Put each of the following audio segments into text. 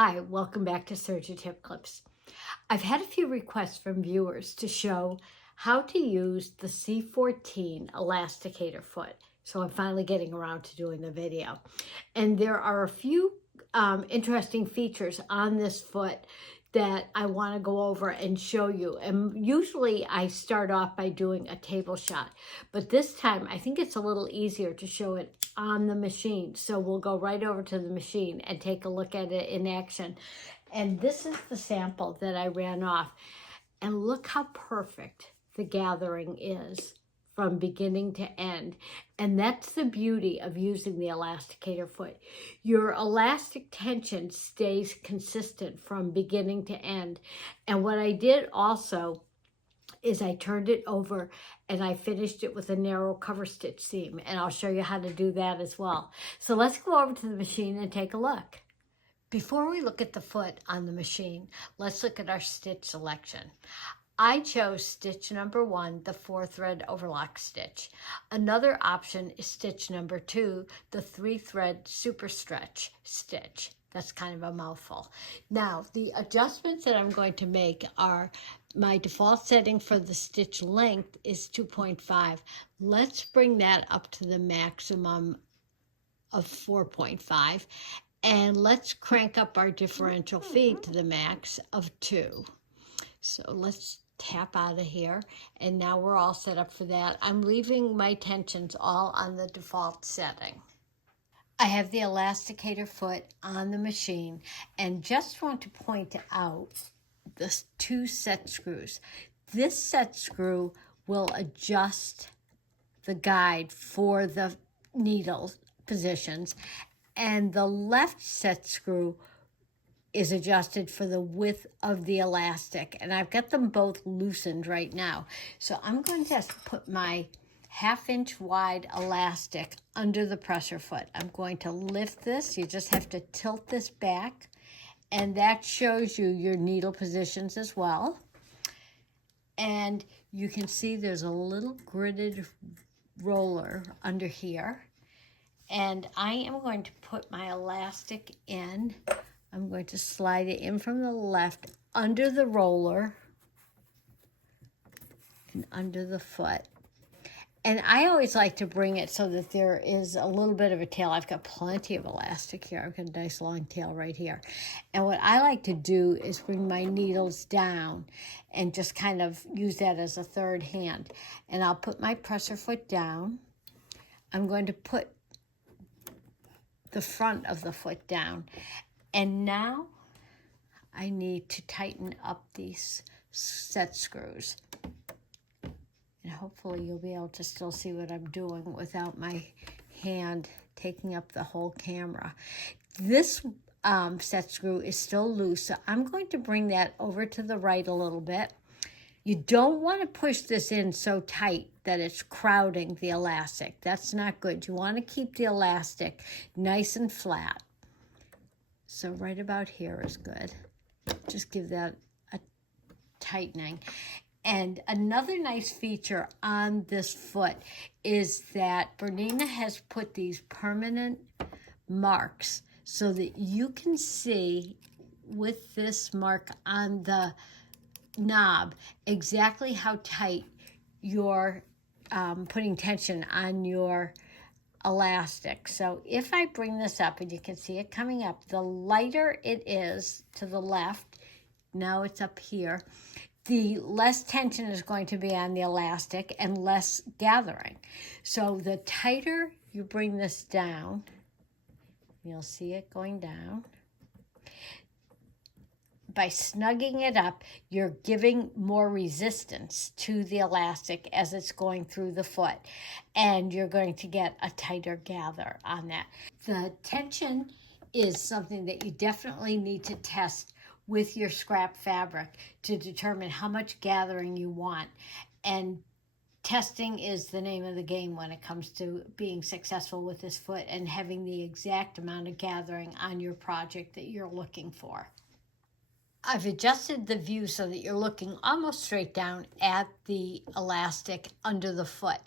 Hi, welcome back to Serge Tip Clips. I've had a few requests from viewers to show how to use the C14 elasticator foot. So I'm finally getting around to doing the video. And there are a few interesting features on this foot that I want to go over and show you. And usually I start off by doing a table shot, but this time I think it's a little easier to show it on the machine. So we'll go right over to the machine and take a look at it in action. And this is the sample that I ran off. And look how perfect the gathering is from beginning to end. And that's the beauty of using the elasticator foot. Your elastic tension stays consistent from beginning to end. And what I did also is I turned it over and I finished it with a narrow cover stitch seam. And I'll show you how to do that as well. So let's go over to the machine and take a look. Before we look at the foot on the machine, let's look at our stitch selection. I chose stitch number 1, the 4-thread overlock stitch. Another option is stitch number 2, the 3-thread super stretch stitch. That's kind of a mouthful. Now, the adjustments that I'm going to make are my default setting for the stitch length is 2.5. Let's bring that up to the maximum of 4.5. And let's crank up our differential feed to the max of 2. So let's tap out of here. And now we're all set up for that. I'm leaving my tensions all on the default setting. I have the elasticator foot on the machine and just want to point out the 2 set screws. This set screw will adjust the guide for the needle positions, and the left set screw is adjusted for the width of the elastic. And I've got them both loosened right now. So I'm going to just put my 1/2 inch wide elastic under the presser foot. I'm going to lift this. You just have to tilt this back. And that shows you your needle positions as well. And you can see there's a little gridded roller under here. And I am going to put my elastic in. I'm going to slide it in from the left under the roller and under the foot. And I always like to bring it so that there is a little bit of a tail. I've got plenty of elastic here. I've got a nice long tail right here. And what I like to do is bring my needles down and just kind of use that as a third hand. And I'll put my presser foot down. I'm going to put the front of the foot down. And now I need to tighten up these set screws. And hopefully you'll be able to still see what I'm doing without my hand taking up the whole camera. This set screw is still loose, so I'm going to bring that over to the right a little bit. You don't want to push this in so tight that it's crowding the elastic. That's not good. You want to keep the elastic nice and flat. So right about here is good. Just give that a tightening. And another nice feature on this foot is that Bernina has put these permanent marks so that you can see with this mark on the knob exactly how tight you're putting tension on your elastic. So if I bring this up and you can see it coming up, the lighter it is to the left, now it's up here, the less tension is going to be on the elastic and less gathering. So the tighter you bring this down, you'll see it going down. By snugging it up, you're giving more resistance to the elastic as it's going through the foot, and you're going to get a tighter gather on that. The tension is something that you definitely need to test with your scrap fabric to determine how much gathering you want. And testing is the name of the game when it comes to being successful with this foot and having the exact amount of gathering on your project that you're looking for. I've adjusted the view so that you're looking almost straight down at the elastic under the foot.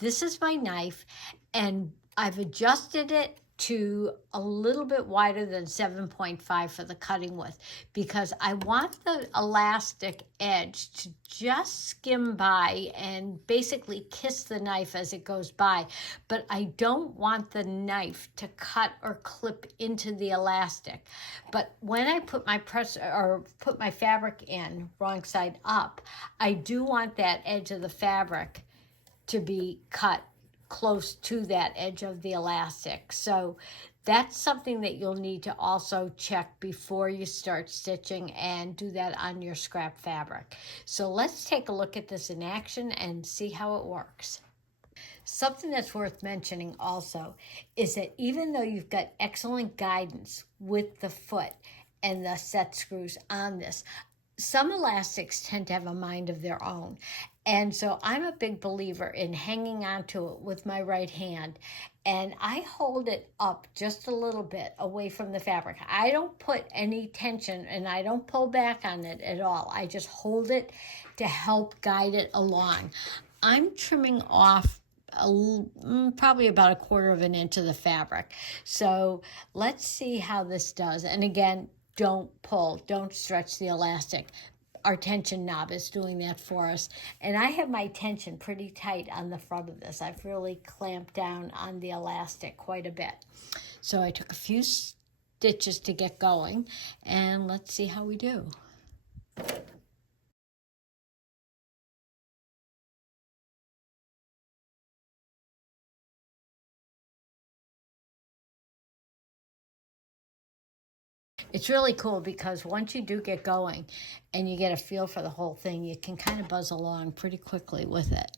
This is my knife, and I've adjusted it to a little bit wider than 7.5 for the cutting width, because I want the elastic edge to just skim by and basically kiss the knife as it goes by, but I don't want the knife to cut or clip into the elastic. But when I put my put my fabric in wrong side up, I do want that edge of the fabric to be cut close to that edge of the elastic. So that's something that you'll need to also check before you start stitching, and do that on your scrap fabric. So let's take a look at this in action and see how it works. Something that's worth mentioning also is that even though you've got excellent guidance with the foot and the set screws on this, some elastics tend to have a mind of their own. And so I'm a big believer in hanging onto it with my right hand, and I hold it up just a little bit away from the fabric. I don't put any tension and I don't pull back on it at all. I just hold it to help guide it along. I'm trimming off probably about 1/4 of an inch of the fabric. So let's see how this does. And again, don't pull, don't stretch the elastic. Our tension knob is doing that for us. And I have my tension pretty tight on the front of this. I've really clamped down on the elastic quite a bit. So I took a few stitches to get going, and let's see how we do. It's really cool because once you do get going and you get a feel for the whole thing, you can kind of buzz along pretty quickly with it.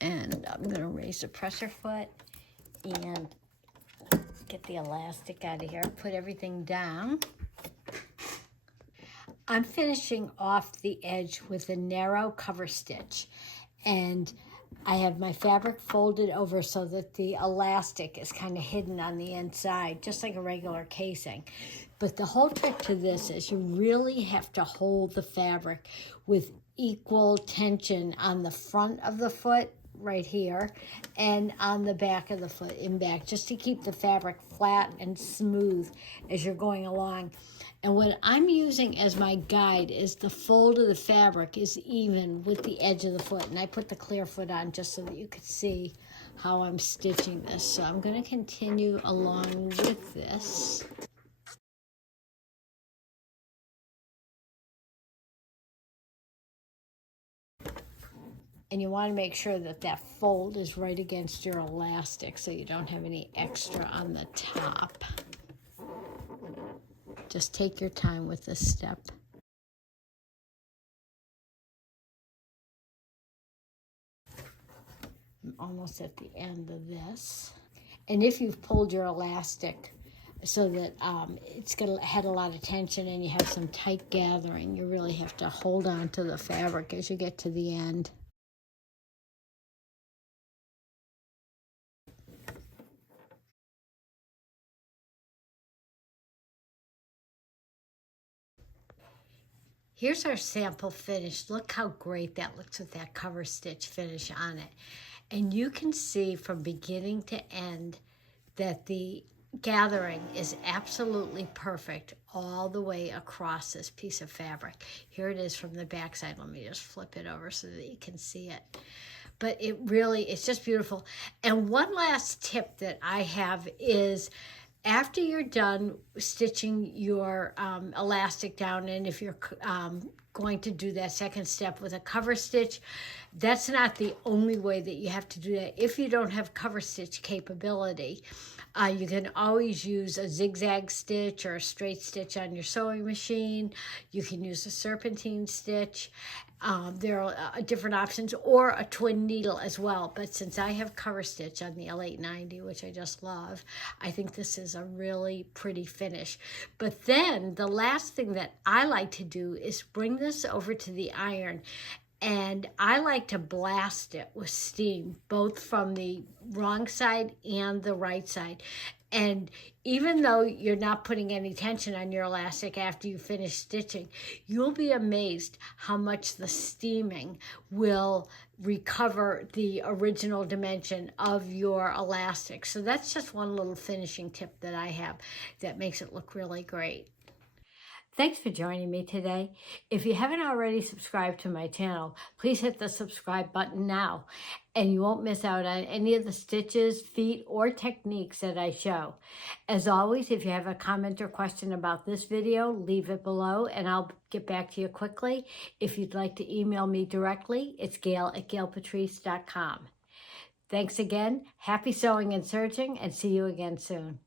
And I'm going to raise the presser foot and get the elastic out of here, put everything down. I'm finishing off the edge with a narrow cover stitch, and I have my fabric folded over so that the elastic is kind of hidden on the inside, just like a regular casing. But the whole trick to this is you really have to hold the fabric with equal tension on the front of the foot right here and on the back of the foot in back, just to keep the fabric flat and smooth as you're going along. And what I'm using as my guide is the fold of the fabric is even with the edge of the foot. And I put the clear foot on just so that you could see how I'm stitching this. So I'm going to continue along with this. And you want to make sure that that fold is right against your elastic so you don't have any extra on the top. Just take your time with this step. I'm almost at the end of this. And if you've pulled your elastic so that it's going to had a lot of tension and you have some tight gathering, you really have to hold on to the fabric as you get to the end. Here's our sample finish. Look how great that looks with that cover stitch finish on it. And you can see from beginning to end that the gathering is absolutely perfect all the way across this piece of fabric. Here it is from the back side. Let me just flip it over so that you can see it. But it's just beautiful. And one last tip that I have is, after you're done stitching your elastic down, and if you're going to do that second step with a cover stitch, that's not the only way that you have to do that. If you don't have cover stitch capability, you can always use a zigzag stitch or a straight stitch on your sewing machine. You can use a serpentine stitch. There are different options, or a twin needle as well. But since I have cover stitch on the L890, which I just love, I think this is a really pretty finish. But then the last thing that I like to do is bring this over to the iron And I like to blast it with steam, both from the wrong side and the right side. And even though you're not putting any tension on your elastic after you finish stitching, you'll be amazed how much the steaming will recover the original dimension of your elastic. So that's just one little finishing tip that I have that makes it look really great. Thanks for joining me today. If you haven't already subscribed to my channel, please hit the subscribe button now, and you won't miss out on any of the stitches, feet, or techniques that I show. As always, if you have a comment or question about this video, leave it below and I'll get back to you quickly. If you'd like to email me directly, it's gail@gailpatrice.com. Thanks again. Happy sewing and serging, and see you again soon.